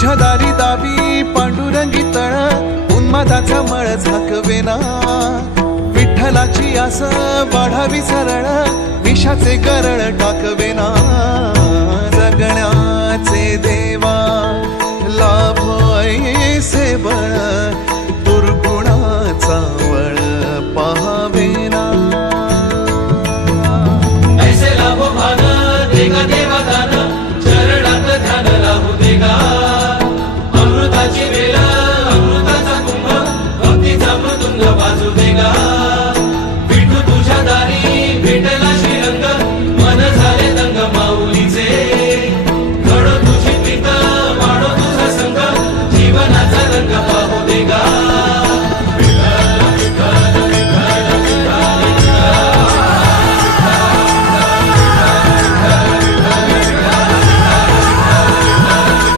तुझ्या दारी दावी पांडुरंगी तळ उन्मादाचा मळ झाकवेना विठ्ठलाची आस वाढावी सरळ विषाचे गरळ टाकवेना